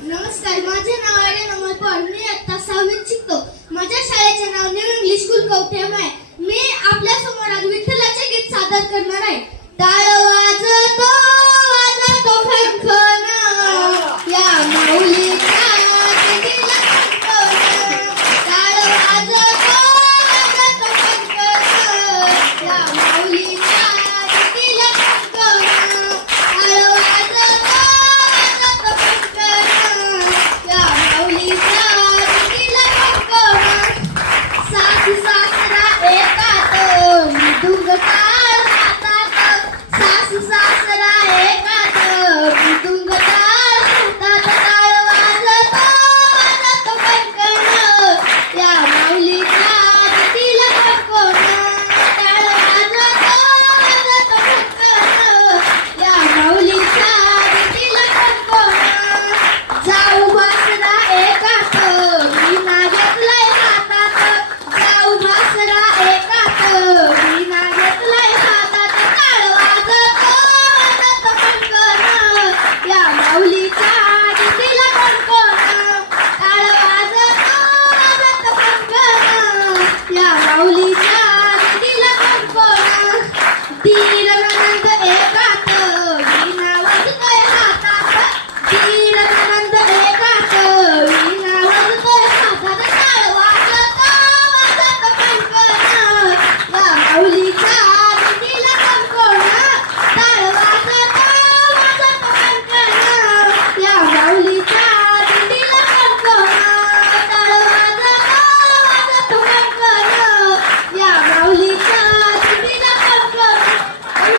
नमस्कार माझे नाव आहे नमल पवार. मी आता सहावीत शिकतो. माझ्या शाळेचे नाव न्यू इंग्लिश स्कूल कवठेम आहे मी आपल्यासमोर आज विठ्ठलाचे गीत सादर करणार आहे. टाळ Pino.